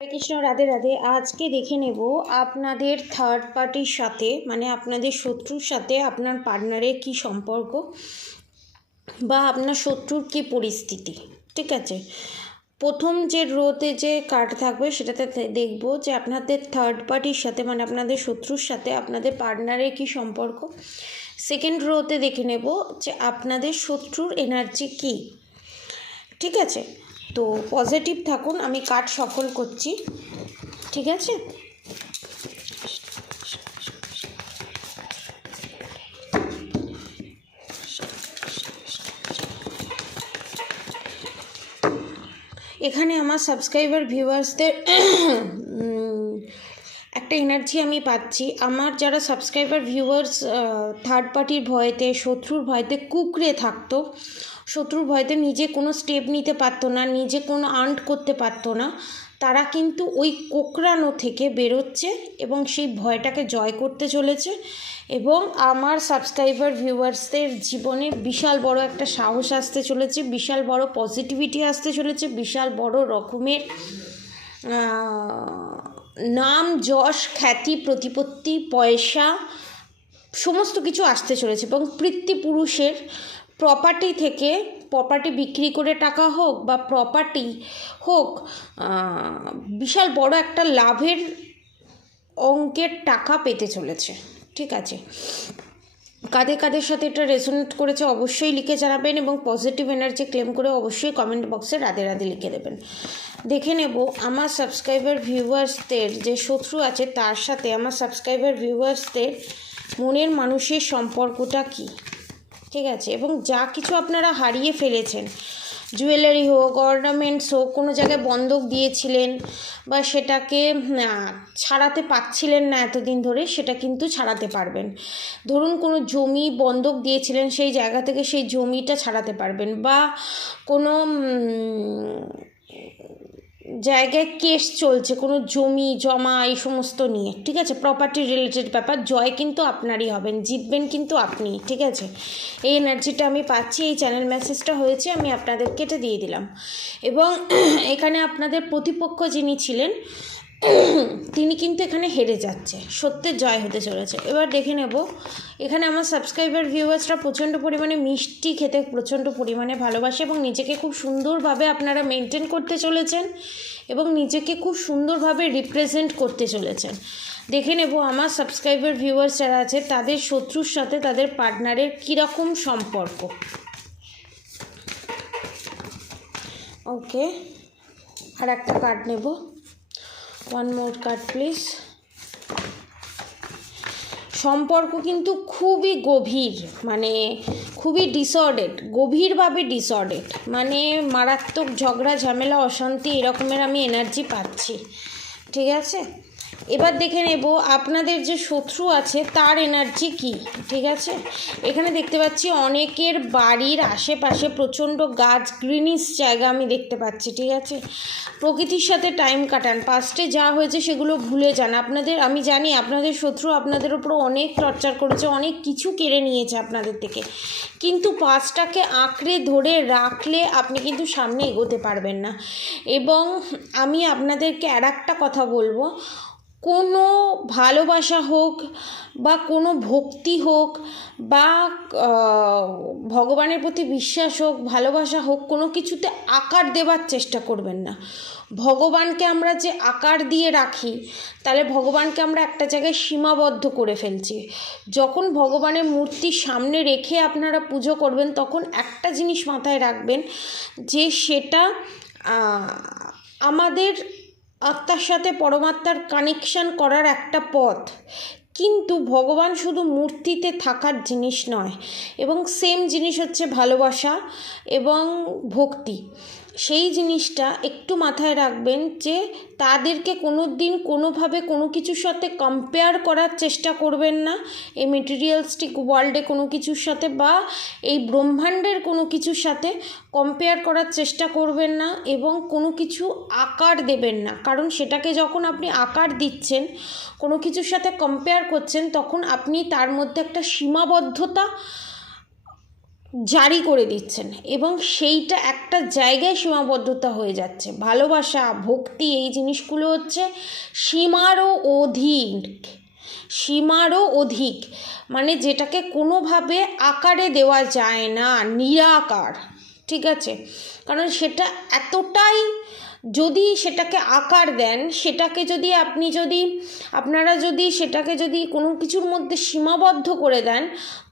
হরে কৃষ্ণ, রাধে রাধে। আজকে দেখে নেব আপনাদের থার্ড পার্টির সাথে, মানে আপনাদের শত্রুর সাথে আপনার পার্টনারের কি সম্পর্ক বা আপনার শত্রুর কি পরিস্থিতি। ঠিক আছে, প্রথম যে রোতে যে কার্ড থাকবে সেটাতে দেখব যে আপনাদের থার্ড পার্টির সাথে, মানে আপনাদের শত্রুর সাথে আপনাদের পার্টনারের কি সম্পর্ক। সেকেন্ড রোতে দেখে নেব যে আপনাদের শত্রুর এনার্জি কি। ঠিক আছে, তো পজিটিভ থাকুন। আমি কার্ড সফল করছি, ঠিক আছে। এখানে আমার সাবস্ক্রাইবার ভিউয়ার্সদের একটা এনার্জি আমি পাচ্ছি। আমার যারা সাবস্ক্রাইবার ভিউয়ার্স থার্ড পার্টির ভয়েতে, শত্রুর ভয়েতে কুঁকড়ে থাকতো, শত্রুর ভয়েতে নিজে কোনো স্টেপ নিতে পারতো না, নিজে কোনো আর্ন করতে পারতো না, তারা কিন্তু ওই কোঁকড়ানো থেকে বেরোচ্ছে এবং সেই ভয়টাকে জয় করতে চলেছে। এবং আমার সাবস্ক্রাইবার ভিউয়ার্সদের জীবনে বিশাল বড় একটা সাহস আসতে চলেছে, বিশাল বড় পজিটিভিটি আসতে চলেছে, বিশাল বড় রকমের নাম, যশ, খ্যাতি, প্রতিপত্তি, পয়সা সমস্ত কিছু আসতে চলেছে। এবং পিতৃপুরুষের প্রপার্টি থেকে, প্রপার্টি বিক্রি করে টাকা হোক বা প্রপার্টি হোক, বিশাল বড় একটা লাভের অঙ্কের টাকা পেতে চলেছে। ঠিক আছে, কাদের কাদের সাথে এটা রেজোনেট করেছে অবশ্যই লিখে জানাবেন এবং পজিটিভ এনার্জি ক্লেম করে অবশ্যই কমেন্ট বক্সে রাধে রাধে লিখে দেবেন। দেখে নেব আমার সাবস্ক্রাইবার ভিউয়ার্সদের যে শত্রু আছে তার সাথে আমার সাবস্ক্রাইবার ভিউয়ার্সদের মনের মানুষের সম্পর্কটা কী। ঠিক আছে, এবং যা কিছু আপনারা হারিয়ে ফেলেছেন, জুয়েলারি হোক, অর্নামেন্টস হোক, কোনো জায়গায় বন্ধক দিয়েছিলেন বা সেটাকে ছাড়াতে পারছিলেন না এতদিন ধরে, সেটা কিন্তু ছাড়াতে পারবেন। ধরুন কোনো জমি বন্ধক দিয়েছিলেন, সেই জায়গা থেকে সেই জমিটা ছাড়াতে পারবেন। বা কোনো জায়গায় কেস চলছে, কোনো জমি জমা এই সমস্ত নিয়ে, ঠিক আছে, প্রপার্টি রিলেটেড ব্যাপার, জয় কিন্তু আপনারই হবেন, জিতবেন কিন্তু আপনি। ঠিক আছে, এই এনার্জিটা আমি পাচ্ছি, এই চ্যানেল মেসেজটা হয়েছে, আমি আপনাদেরকে এটা দিয়ে দিলাম। এবং এখানে আপনাদের প্রতিপক্ষ যিনি ছিলেন তিনি কিন্তু এখানে হেরে যাচ্ছে, সত্যের জয় হতে চলেছে। এবার দেখে নেব, এখানে আমার সাবস্ক্রাইবার ভিউয়ার্সরা প্রচণ্ড পরিমাণে মিষ্টি খেতে প্রচণ্ড পরিমাণে ভালোবাসে এবং নিজেকে খুব সুন্দরভাবে আপনারা মেনটেন করতে চলেছেন এবং নিজেকে খুব সুন্দরভাবে রিপ্রেজেন্ট করতে চলেছেন। দেখে নেব আমার সাবস্ক্রাইবার ভিউয়ার্স যারা আছে তাদের শত্রুর সাথে তাদের পার্টনারের কীরকম সম্পর্ক। ওকে, আর একটা কার্ড নেব, ওয়ান মোর কার্ড প্লিজ। সম্পর্ক কিন্তু খুবই গভীর, মানে খুবই ডিসঅর্ডেড, গভীরভাবে ডিসঅর্ডেড, মানে মারাত্মক ঝগড়া ঝামেলা অশান্তি এরকমের আমি এনার্জি পাচ্ছি। ঠিক আছে, এবার দেখে নেব আপনাদের যে শত্রু আছে তার এনার্জি কি। ঠিক আছে, এখানে দেখতে পাচ্ছি অনেকের বাড়ির আশেপাশে প্রচণ্ড গাছ, গ্রিনিশ জায়গা আমি দেখতে পাচ্ছি। ঠিক আছে, প্রকৃতির সাথে টাইম কাটান, পাস্টে যা হয়েছে সেগুলো ভুলে যান। আমি জানি আপনাদের শত্রু আপনাদের উপর অনেক টর্চার করেছে, অনেক কিছু কেড়ে নিয়েছে আপনাদের থেকে, কিন্তু পাস্টটাকে আঁকড়ে ধরে রাখলে আপনি কিন্তু সামনে এগোতে পারবেন না। এবং আমি আপনাদেরকে আর একটা কথা বলবো, কোনো ভালোবাসা হোক বা কোনো ভক্তি হোক বা ভগবানের প্রতি বিশ্বাস হোক, ভালোবাসা হোক, কোনো কিছুতে আকার দেওয়ার চেষ্টা করবেন না। ভগবানকে আমরা যে আকার দিয়ে রাখি, তাহলে ভগবানকে আমরা একটা জায়গায় সীমাবদ্ধ করে ফেলছি। যখন ভগবানের মূর্তি সামনে রেখে আপনারা পুজো করবেন, তখন একটা জিনিস মাথায় রাখবেন যে সেটা আমাদের আত্মার সাথে পরমাত্মার কানেকশান করার একটা পথ, কিন্তু ভগবান শুধু মূর্তিতে থাকার জিনিস নয়। এবং সেম জিনিস হচ্ছে ভালোবাসা এবং ভক্তি, সেই জিনিসটা একটু মাথায় রাখবেন যে তাদেরকে কোনো দিন কোনোভাবে কোনো কিছুর সাথে কম্পেয়ার করার চেষ্টা করবেন না, এই মেটেরিয়ালিস্টিক ওয়ার্ল্ডে কোনো কিছুর সাথে বা এই ব্রহ্মাণ্ডের কোনো কিছুর সাথে কম্পেয়ার করার চেষ্টা করবেন না এবং কোনো কিছু আকার দেবেন না। কারণ সেটাকে যখন আপনি আকার দিচ্ছেন, কোনো কিছুর সাথে কম্পেয়ার করছেন, তখন আপনি তার মধ্যে একটা সীমাবদ্ধতা জারি করে দিচ্ছেন এবং সেইটা একটা জায়গায় সীমাবদ্ধতা হয়ে যাচ্ছে। ভালোবাসা, ভক্তি, এই জিনিসগুলো হচ্ছে সীমারও অধিক, মানে যেটাকে কোনোভাবে আকারে দেওয়া যায় না, নিরাকার। ঠিক আছে, কারণ সেটা এতটাই, যদি সেটাকে আকার দেন, সেটাকে যদি আপনারা যদি সেটাকে যদি কোনো কিছুর মধ্যে সীমাবদ্ধ করে দেন,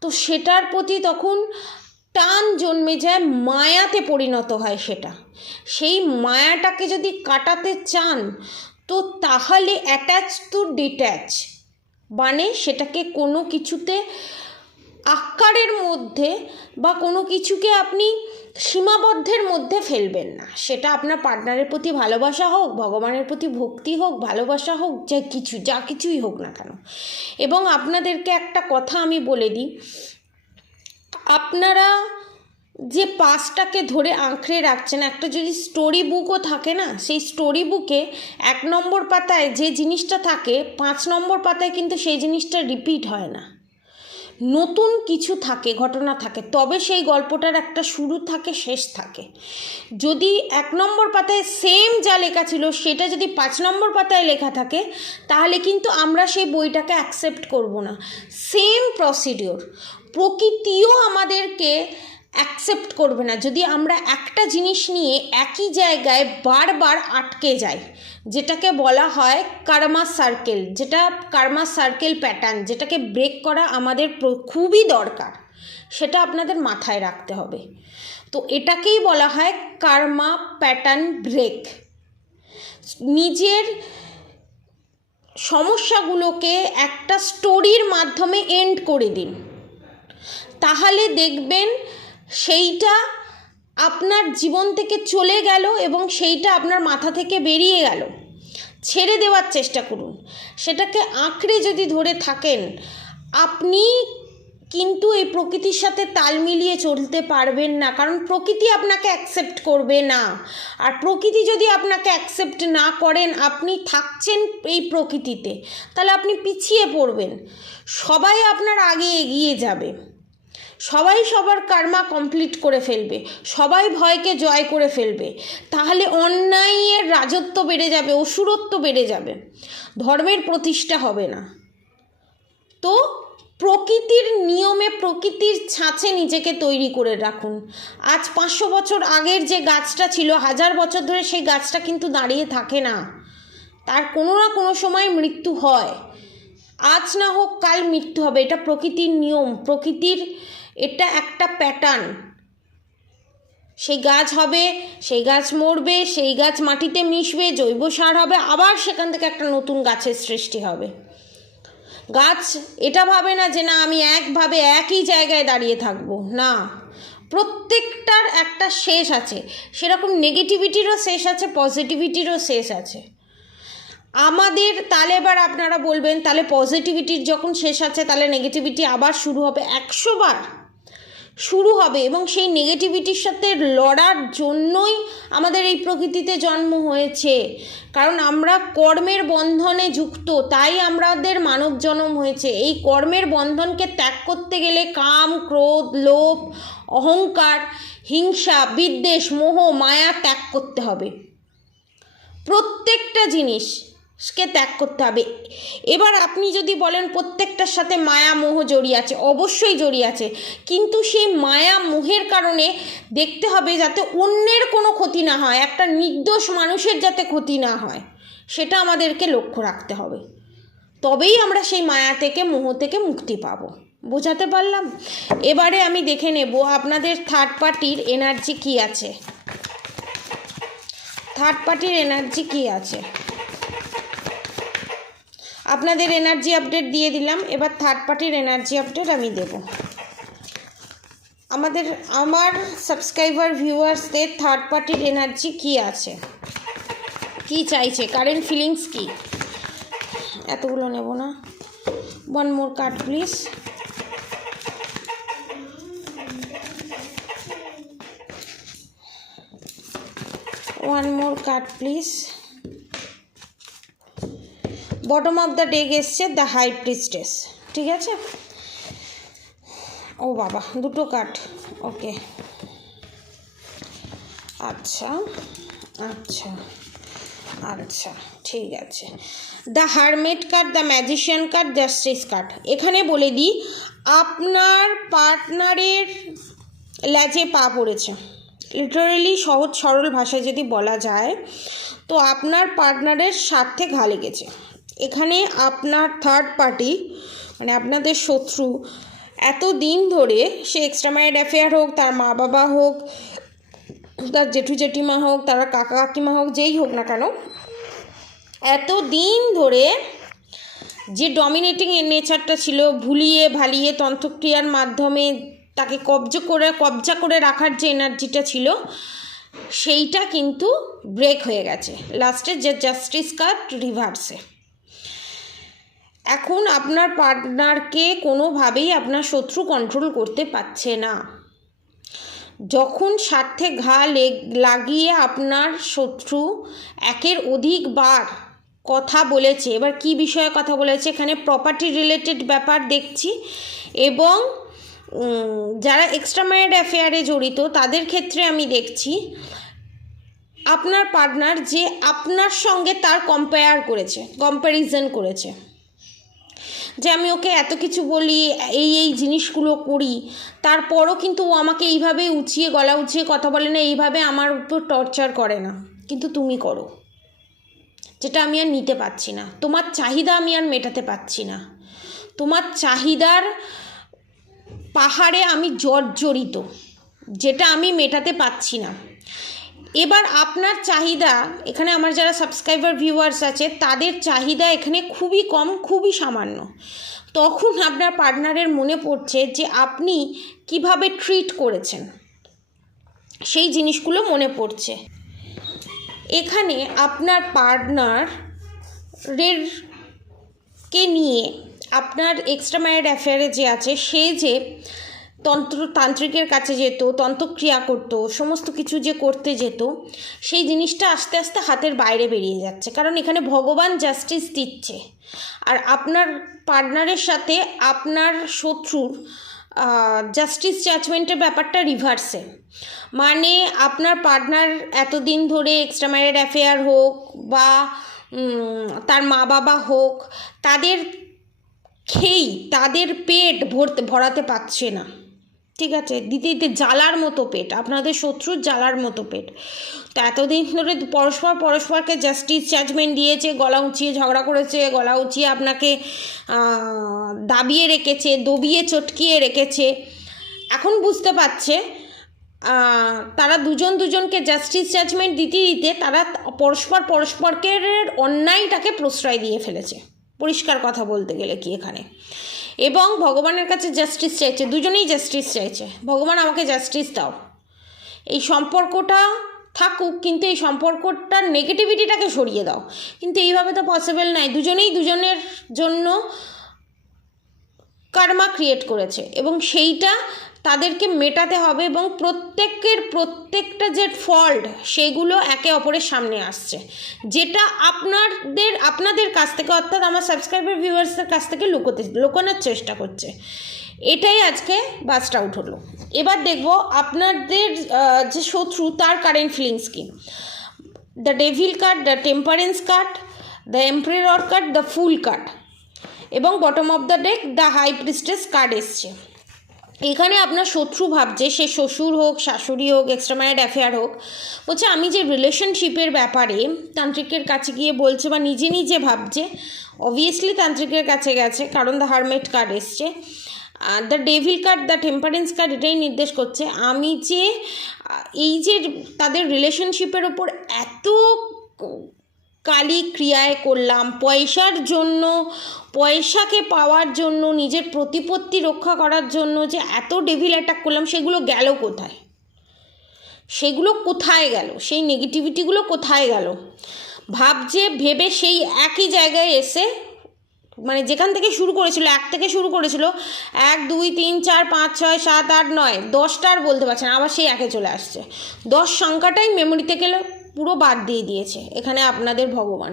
তো সেটার প্রতি তখন টান জন্মে যায়, মায়াতে পরিণত হয় সেটা। সেই মায়াটাকে যদি কাটাতে চান, তো তাহলে অ্যাটাচ টু ডিট্যাচ, মানে সেটাকে কোনো কিছুতে আকারের মধ্যে বা কোনো কিছুকে আপনি সীমাবদ্ধের মধ্যে ফেলবেন না। সেটা আপনার পার্টনারের প্রতি ভালোবাসা হোক, ভগবানের প্রতি ভক্তি হোক, ভালোবাসা হোক, যা কিছুই হোক না কেন। এবং আপনাদেরকে একটা কথা আমি বলে দিই, আপনারা যে পাসটাকে ধরে আঁকড়ে রাখছেন, একটা যদি স্টোরি বুকও থাকে না, সেই স্টোরি বুকে 1 নম্বর পাতায় যে জিনিসটা থাকে, 5 নম্বর পাতায় কিন্তু সেই জিনিসটা রিপিট হয় না, নতুন কিছু থাকে, ঘটনা থাকে, তবে সেই গল্পটার একটা শুরু থাকে, শেষ থাকে। যদি 1 নম্বর পাতায় সেম যা লেখা ছিল সেটা যদি 5 নম্বর পাতায় লেখা থাকে, তাহলে কিন্তু আমরা সেই বইটাকে অ্যাকসেপ্ট করব না। সেম প্রসিডিওর প্রকৃতিও আমাদেরকে অ্যাকসেপ্ট করবে না যদি আমরা একটা জিনিস নিয়ে একই জায়গায় বারবার আটকে যাই, যেটাকে বলা হয় কার্মা সার্কেল প্যাটার্ন, যেটাকে ব্রেক করা আমাদের খুবই দরকার, সেটা আপনাদের মাথায় রাখতে হবে। তো এটাকেই বলা হয় কার্মা প্যাটার্ন ব্রেক। নিজের সমস্যাগুলোকে একটা স্টোরির মাধ্যমে এন্ড করে দিন, তাহলে দেখবেন সেইটা আপনার জীবন থেকে চলে গেল এবং সেইটা আপনার মাথা থেকে বেরিয়ে গেল। ছেড়ে দেওয়ার চেষ্টা করুন। সেটাকে আঁকড়ে যদি ধরে থাকেন, আপনি কিন্তু এই প্রকৃতির সাথে তাল মিলিয়ে চলতে পারবেন না, কারণ প্রকৃতি আপনাকে অ্যাকসেপ্ট করবে না। আর প্রকৃতি যদি আপনাকে অ্যাকসেপ্ট না করেন, আপনি থাকছেন এই প্রকৃতিতে, তাহলে আপনি পিছিয়ে পড়বেন। সবাই আপনার আগে এগিয়ে যাবে, সবাই সবার কর্মা কমপ্লিট করে ফেলবে, সবাই ভয়কে জয় করে ফেলবে, তাহলে অন্যায়ের রাজত্ব বেড়ে যাবে, অসুরত্ব বেড়ে যাবে, ধর্মের প্রতিষ্ঠা হবে না। তো প্রকৃতির নিয়মে, প্রকৃতির ছাঁচে নিজেকে তৈরি করে রাখুন। আজ 500 বছর আগের যে গাছটা ছিল, 1000 বছর ধরে সেই গাছটা কিন্তু দাঁড়িয়ে থাকে না, তার কোনো না কোনো সময় মৃত্যু হয়। আজ না হোক কাল মৃত্যু হবে, এটা প্রকৃতির নিয়ম, প্রকৃতির এটা একটা প্যাটার্ন। সেই গাছ হবে, সেই গাছ মরবে, সেই গাছ মাটিতে মিশবে, জৈব সার হবে, আবার সেখান থেকে একটা নতুন গাছের সৃষ্টি হবে। গাছ এটা ভাবে না যে না আমি একভাবে একই জায়গায় দাঁড়িয়ে থাকবো, না, প্রত্যেকটার একটা শেষ আছে। সেরকম নেগেটিভিটিরও শেষ আছে, পজিটিভিটিরও শেষ আছে আমাদের। তাহলে এবার আপনারা বলবেন, তাহলে পজিটিভিটির যখন শেষ আছে, তাহলে নেগেটিভিটি আবার শুরু হবে, 100 বার শুরু হবে। এবং সেই নেগেটিভিটির সাথে লড়ার জন্যই আমাদের এই প্রকৃতিতে জন্ম হয়েছে, কারণ আমরা কর্মের বন্ধনে যুক্ত, তাই আমাদের মানব জন্ম হয়েছে। এই কর্মের বন্ধনকে ত্যাগ করতে গেলে কাম, ক্রোধ, লোভ, অহংকার, হিংসা, বিদ্বেষ, মোহ, মায়া ত্যাগ করতে হবে। প্রত্যেকটা জিনিসকে ত্যাগ করতে হবে। এবার আপনি যদি বলেন প্রত্যেকটার সাথে মায়া মোহ জড়িয়ে আছে, অবশ্যই জড়িয়ে আছে, কিন্তু সেই মায়া মোহের কারণে দেখতে হবে যাতে অন্যের কোনো ক্ষতি না হয়, একটা নির্দোষ মানুষের যাতে ক্ষতি না হয়, সেটা আমাদেরকে লক্ষ্য রাখতে হবে। তবেই আমরা সেই মায়া থেকে, মোহ থেকে মুক্তি পাব। বোঝাতে পারলাম? এবারে আমি দেখে নেব আপনাদের থার্ড পার্টির এনার্জি কী আছে। থার্ড পার্টির এনার্জি কী আছে, আপনাদের এনার্জি আপডেট দিয়ে দিলাম। এবার থার্ড পার্টির এনার্জি আপডেট আমি দেব। আমার সাবস্ক্রাইবার ভিউয়ার্সদের থার্ড পার্টির এনার্জি কী আছে, কী চাইছে, কারেন্ট ফিলিংস কী। এতগুলো নেব না, 1 more card please. one more card please. Bottom of the day এসছে দ্য হাই প্রিস্টেস, ঠিক আছে। ও বাবা, দুটো কার্ড, ওকে। আচ্ছা আচ্ছা আচ্ছা, ঠিক আছে। The hermit card, the magician card, justice card. এখানে বলে দিই, আপনার পার্টনারের ল্যাজে পা পড়েছে, লিটারেলি সহজ সরল ভাষায় যদি বলা যায় তো আপনার পার্টনারের স্বার্থে ঘা লেগেছে। এখানে আপনার থার্ড পার্টি মানে আপনাদের শত্রু এত দিন ধরে, সে এক্সট্রা ম্যারিড অ্যাফেয়ার হোক, তার মা বাবা হোক, তার জেঠু জেঠিমা হোক, তার কাকা কাকিমা হোক, যেই হোক না কেন, এত দিন ধরে যে ডমিনেটিং নেচারটা ছিল, ভুলিয়ে ভালিয়ে তন্ত্রক্রিয়ার মাধ্যমে তাকে কবজা করে রাখার যে এনার্জিটা ছিল, সেইটা কিন্তু ব্রেক হয়ে গেছে লাস্টে যে জাস্টিস কার্ড রিভার্সে। এখন আপনার পার্টনারকে কোনোভাবেই আপনার শত্রু কন্ট্রোল করতে পারছে না। যখন স্বার্থে ঘা লাগিয়ে আপনার শত্রু একের অধিকবার কথা বলেছে, এবার কি বিষয়ে কথা বলেছে, এখানে প্রপার্টি রিলেটেড ব্যাপার দেখছি, এবং যারা এক্সট্রা ম্যারিড অ্যাফেয়ারে জড়িত তাদের ক্ষেত্রে আমি দেখছি আপনার পার্টনার যে আপনার সঙ্গে তার কম্প্যারিজন করেছে, যে আমি ওকে এত কিছু বলি, এই জিনিসগুলো করি, তারপরও কিন্তু ও আমাকে এইভাবে গলা উঁচিয়ে কথা বলে না, এইভাবে আমার উপর টর্চার করে না, কিন্তু তুমি করো, যেটা আমি আর নিতে পারছি না। তোমার চাহিদা আমি আর মেটাতে পারছি না, তোমার চাহিদার পাহাড়ে আমি জর্জরিত, যেটা আমি মেটাতে পারছি না। এবার আপনার চাহিদা, এখানে আমার যারা সাবস্ক্রাইবার ভিউয়ার্স আছে তাদের চাহিদা এখানে খুবই কম, খুবই সামান্য। তখন আপনার পার্টনারের মনে পড়ছে যে আপনি কিভাবে ট্রিট করেছেন, সেই জিনিসগুলো মনে পড়ছে। এখানে আপনার পার্টনারের কে নিয়ে আপনার এক্সট্রা ম্যারিড অ্যাফেয়ারে যে আছে, সে যে তান্ত্রিকের কাছে যেত, তন্ত্রক্রিয়া করত, সমস্ত কিছু যে করতে যেত, সেই জিনিসটা আস্তে আস্তে হাতের বাইরে বেরিয়ে যাচ্ছে, কারণ এখানে ভগবান জাস্টিস দিচ্ছে। আর আপনার পার্টনারের সাথে আপনার শত্রুর জাস্টিস জাজমেন্টের ব্যাপারটা রিভার্সে, মানে আপনার পার্টনার এতদিন ধরে এক্সট্রা ম্যারিড অ্যাফেয়ার হোক বা তার মা বাবা হোক, তাদের খেয়েই তাদের পেট ভরাতে পারছে না, ঠিক আছে, দিতে দিতে জ্বালার মতো পেট, আপনাদের শত্রুর জ্বালার মতো পেট। তো এতদিন ধরে পরস্পরকে জাস্টিস জাজমেন্ট দিয়েছে, গলা উঁচিয়ে ঝগড়া করেছে, গলা উঁচিয়ে আপনাকে দাবিয়ে রেখেছে, দবিয়ে চটকিয়ে রেখেছে। এখন বুঝতে পারছে তারা দুজনকে জাস্টিস জাজমেন্ট দিতে দিতে তারা পরস্পরকে অন্যায়টাকে প্রশ্রয় দিয়ে ফেলেছে, পরিষ্কার কথা বলতে গেলে কি এখানে। এবং ভগবানের কাছে জাস্টিস চাইছে, দুজনেই জাস্টিস চাইছে, ভগবান আমাকে জাস্টিস দাও, এই সম্পর্কটা থাকুক, কিন্তু এই সম্পর্কটার নেগেটিভিটিটাকে সরিয়ে দাও। কিন্তু এইভাবে তো পসিবল নয়, দুজনেই দুজনের জন্য কার্মা ক্রিয়েট করেছে এবং সেইটা তাদেরকে মেটাতে হবে, এবং প্রত্যেকটা যে ফল্ট সেগুলো একে অপরের সামনে আসছে, যেটা আপনাদের কাছ থেকে, অর্থাৎ আমার সাবস্ক্রাইবার ভিউয়ার্সদের কাছ থেকে লুকোনোর চেষ্টা করছে। এটাই আজকে বাস্ট আউট হলো। এবার দেখব আপনাদের যে শত্রু তার কারেন্ট ফিলিংস কি। The devil card, the temperance card, the emperor card, the fool card, এবং bottom of the deck the high priestess card এসছে। এখানে আপনার শত্রু ভাবছে, সে শ্বশুর হোক, শাশুড়ি হোক, এক্সট্রা ম্যারিড অ্যাফেয়ার হোক, বলছে আমি যে রিলেশনশিপের ব্যাপারে তান্ত্রিকের কাছে গিয়ে বলছে বা নিজে ভাবছে, অবভিয়াসলি তান্ত্রিকের কাছে গেছে, কারণ দ্য হারমেট কার্ড এসছে। The devil card, the temperance card এটাই নির্দেশ করছে আমি যে এই যে তাদের রিলেশনশিপের ওপর এত কালি ক্রিয়ায় করলাম, পয়সার জন্য, পয়সাকে পাওয়ার জন্য, নিজের প্রতিপত্তি রক্ষা করার জন্য যে এত ডেভিল অ্যাটাক করলাম, সেগুলো গেল কোথায়, সেগুলো কোথায় গেল, সেই নেগেটিভিটিগুলো কোথায় গেল ভাবছে, ভেবে সেই একই জায়গায় এসে, মানে যেখান থেকে শুরু করেছিল, 1 থেকে শুরু করেছিল, 1 2 3 4 5 6 7 8 9 10টা আর বলতে পারছে না, আবার সেই একে চলে আসছে। 10 সংখ্যাটাই মেমোরিতে গেলে পুরো বাদ দিয়ে দিয়েছে এখানে আপনাদের ভগবান,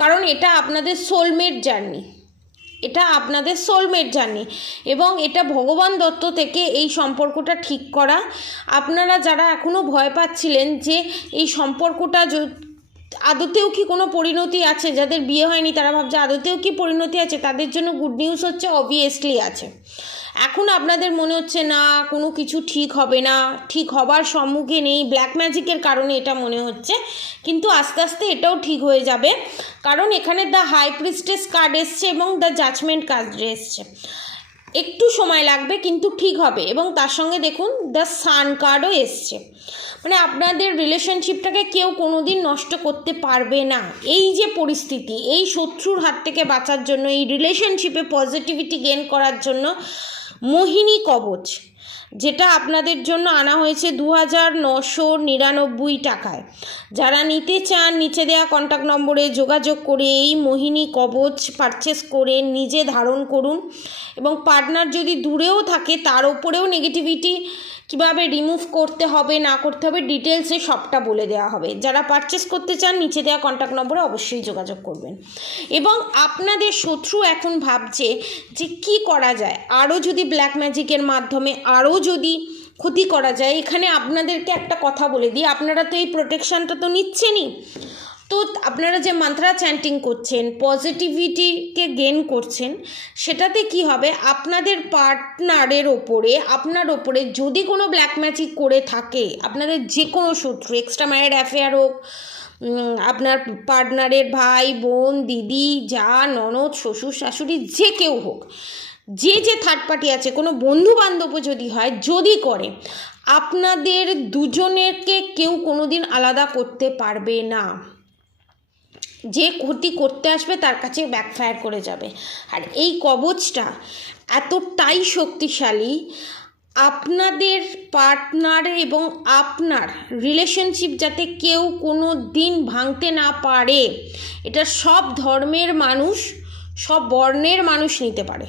কারণ এটা আপনাদের সোলমেট জার্নি, এটা আপনাদের সোলমেট জার্নি এবং এটা ভগবান দত্ত থেকে এই সম্পর্কটা ঠিক করা। আপনারা যারা এখনও ভয় পাচ্ছিলেন যে এই সম্পর্কটা আদতেও কি কোনো পরিণতি আছে, যাদের বিয়ে হয়নি তারা ভাবছে আদতেও কি পরিণতি আছে, তাদের জন্য গুড নিউজ হচ্ছে অবভিয়াসলি আছে। এখন আপনাদের মনে হচ্ছে না কোনো কিছু ঠিক হবে না, ঠিক হবার সম্মুখে নেই, ব্ল্যাক ম্যাজিকের কারণে এটা মনে হচ্ছে, কিন্তু আস্তে আস্তে এটাও ঠিক হয়ে যাবে। কারণ এখানে দ্য হাই প্রিস্টেস কার্ড এসছে এবং দ্য জাজমেন্ট কার্ড এসছে। একটু সময় লাগবে কিন্তু ঠিক হবে। এবং তার সঙ্গে দেখুন দ্য সান কার্ডও এসছে, মানে আপনাদের রিলেশনশিপটাকে কেউ কোনো দিন নষ্ট করতে পারবে না। এই যে পরিস্থিতি, এই শত্রুর হাত থেকে বাঁচার জন্য, এই রিলেশনশিপে পজিটিভিটি গেইন করার জন্য মোহিনী কবচ, যেটা আপনাদের জন্য আনা হয়েছে 2999 টাকায়। যারা নিতে চান নিচে দেওয়া কন্ট্যাক্ট নম্বরে যোগাযোগ করে এই মোহিনী কবচ পারচেস করে নিজে ধারণ করুন। এবং পার্টনার যদি দূরেও থাকে তার ওপরেও নেগেটিভিটি কীভাবে রিমুভ করতে হবে না করতে হবে ডিটেলসে সবটা বলে দেওয়া হবে। যারা পারচেস করতে চান নিচে দেওয়া কন্ট্যাক্ট নম্বরে অবশ্যই যোগাযোগ করবেন। এবং আপনাদের শত্রু এখন ভাবছে যে কি করা যায়, আরও যদি ব্ল্যাক ম্যাজিকের মাধ্যমে আরও যদি ক্ষতি করা যায়। এখানে আপনাদেরকে একটা কথা বলে দিই, আপনারা তো এই প্রোটেকশানটা তো নিচ্ছেনই, তো আপনারা যে মান্ত্রা চ্যান্টিং করছেন, পজিটিভিটিকে গেইন করছেন, সেটাতে কি হবে, আপনাদের পার্টনারের ওপরে, আপনার ওপরে যদি কোনো ব্ল্যাক ম্যাজিক করে থাকে, আপনাদের যে কোনো শত্রু, এক্সট্রা ম্যারিড অ্যাফেয়ার হোক, আপনার পার্টনারের ভাই বোন দিদি যা ননদ শ্বশুর শাশুড়ি যে কেউ হোক, যে থার্ড পার্টি আছে, কোনো বন্ধু বান্ধবও যদি হয়, যদি করে, আপনাদের দুজনেরকে কেউ কোনো দিন আলাদা করতে পারবে না। যে ক্ষতি করতে আসবে তার কাছে ব্যাকফায়ার করে যাবে। আর এই কবচটা এতটাই শক্তিশালী, আপনাদের পার্টনার এবং আপনার রিলেশনশিপ যাতে কেউ কোনো দিন ভাঙতে না পারে, এটা সব ধর্মের মানুষ, সব বর্ণের মানুষ নিতে পারে,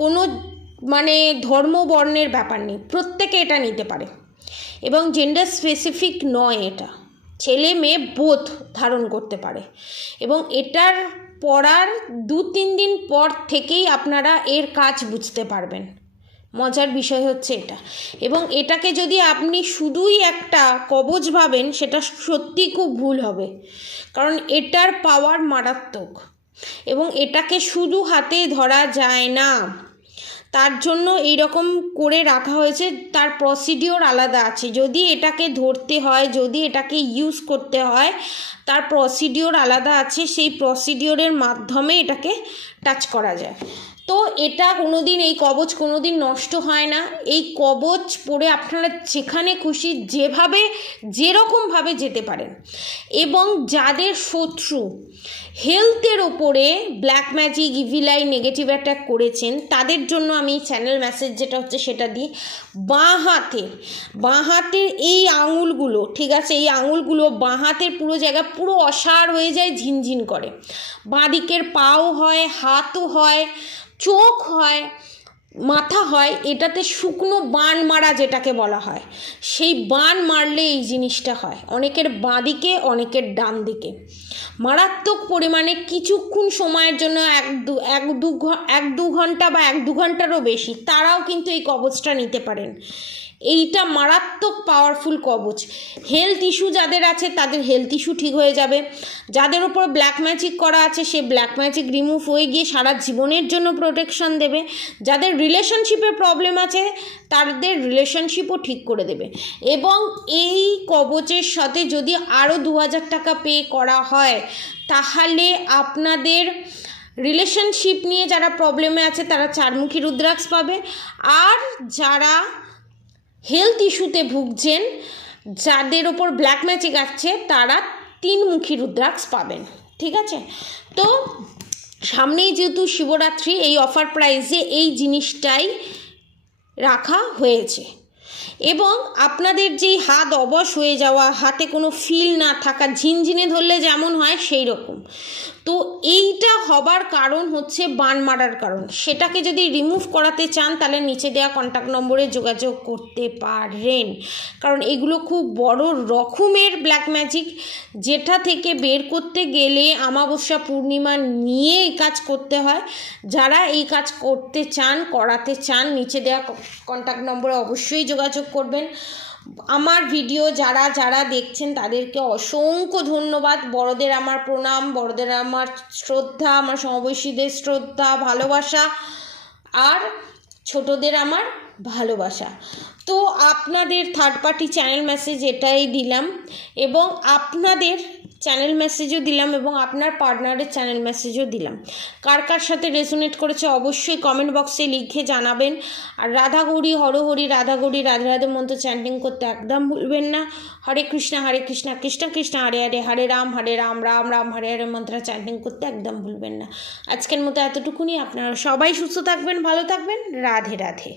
কোনো মানে ধর্ম বর্ণের ব্যাপার নেই, প্রত্যেকে এটা নিতে পারে। এবং জেন্ডার স্পেসিফিক নয়, এটা ছেলে মেয়ে বোথ ধারণ করতে পারে। এবং এটার পড়ার 2-3 দিন পর থেকেই আপনারা এর কাজ বুঝতে পারবেন। মজার বিষয় হচ্ছে এটা। এবং এটাকে যদি আপনি শুধুই একটা কবচ ভাবেন, সেটা সত্যি খুব ভুল হবে, কারণ এটার পাওয়ার মারাত্মক এবং এটাকে শুধু হাতে ধরা যায় না। তার জন্য এই রকম করে রাখা হয়েছে, তার প্রসিডিওর আলাদা আছে। যদি এটাকে ধরতে হয়, যদি এটাকে ইউজ করতে হয়, তার প্রসিডিওর আলাদা আছে, সেই প্রসিডিওরের মাধ্যমে এটাকে টাচ করা যায়। তো এটা কোনো দিন, এই কবচ কোনো দিন নষ্ট হয় না। এই কবচ পরে আপনারা যেখানে খুশি যেভাবে যেরকমভাবে যেতে পারেন। এবং যাদের শত্রু হেলথের ওপরে black magic evil I negative attack করেছেন, তাদের জন্য আমি চ্যানেল মেসেজ যেটা হচ্ছে সেটা দিই, বাঁ হাতের এই আঙুলগুলো, ঠিক আছে, এই আঙুলগুলো বাঁ হাতের পুরো জায়গা পুরো অসাড় হয়ে যায়, ঝিনঝিন করে। বাঁ দিকের পাও হয়, হাতও হয়, চোখ হয়, মাথা হয়, এটাতে শুকনো বান মারা যেটাকে বলা হয়, সেই বান মারলে এই জিনিসটা হয়। অনেকের বাঁ দিকে, অনেকের ডান দিকে মারাত্মক পরিমাণে কিছুক্ষণ সময়ের জন্য, 1-2 ঘন্টা বা 1-2 ঘন্টারও বেশি, তারাও কিন্তু এই কবচটা নিতে পারেন। এইটা মারাত্মক পাওয়ারফুল কবচ। হেলথ ইস্যু যাদের আছে তাদের হেলথ ইস্যু ঠিক হয়ে যাবে। যাদের উপর ব্ল্যাক ম্যাজিক করা আছে সে ব্ল্যাক ম্যাজিক রিমুভ হয়ে গিয়ে সারা জীবনের জন্য প্রোটেকশন দেবে। যাদের রিলেশনশিপে প্রবলেম আছে তাদের রিলেশনশিপও ঠিক করে দেবে। এবং এই কবচের সাথে যদি আরও 2000 টাকা পে করা হয়, তাহলে আপনাদের রিলেশনশিপ নিয়ে যারা প্রবলেমে আছে তারা 4মুখী রুদ্রাক্ষ পাবে। আর যারা হেলথ ইস্যুতে ভুগছেন, যাদের ওপর ব্ল্যাক ম্যাজিক আছে, তারা 3মুখী রুদ্রাক্ষ পাবেন। ঠিক আছে, তো সামনেই যেহেতু শিবরাত্রি, এই অফার প্রাইসে এই জিনিসটাই রাখা হয়েছে। এবং আপনাদের যেই হাত অবশ হয়ে যাওয়া, হাতে কোনো ফিল না থাকা, ঝিনঝিনে ধরলে যেমন হয় সেই রকম, তো এইটা হবার কারণ হচ্ছে বান মারার কারণ। সেটাকে যদি রিমুভ করাতে চান তাহলে নিচে দেওয়া কন্ট্যাক্ট নম্বরে যোগাযোগ করতে পারেন, কারণ এগুলো খুব বড় রকমের ব্ল্যাক ম্যাজিক, যেটা থেকে বের করতে গেলে অমাবস্যা পূর্ণিমা নিয়ে এই কাজ করতে হয়। যারা এই কাজ করতে চান, করাতে চান, নিচে দেওয়া কন্ট্যাক্ট নম্বরে অবশ্যই যোগাযোগ করবেন। আমার ভিডিও যারা যারা দেখছেন তাদেরকে অসংখ্য ধন্যবাদ। বড়দের আমার প্রণাম, বড়দের আমার শ্রদ্ধা, আমার সমবয়সীদের শ্রদ্ধা ভালোবাসা, আর ছোটদের আমার ভালোবাসা। তো আপনাদের থার্ড পার্টি চ্যানেল মেসেজ এটাই দিলাম, এবং আপনাদের চ্যানেল মেসেজও দিলাম, এবং আপনার পার্টনারের চ্যানেল মেসেজও দিলাম। কার কার সাথে রেজোনেট করেছে অবশ্যই কমেন্ট বক্সে লিখে জানাবেন। আর রাধা গৌরী হরহরি, রাধা গৌরী রাধে রাধে মন্ত্র চ্যান্টিং করতে একদম ভুলবেন না। হরে কৃষ্ণ কৃষ্ণ কৃষ্ণ হরে হরে, হরে রাম রাম রাম হরে হরে মন্ত্র চ্যান্টিং করতে একদম ভুলবেন না। আজকের মতো এতটুকুনি। আপনারা সবাই সুস্থ থাকবেন, ভালো থাকবেন। রাধে রাধে।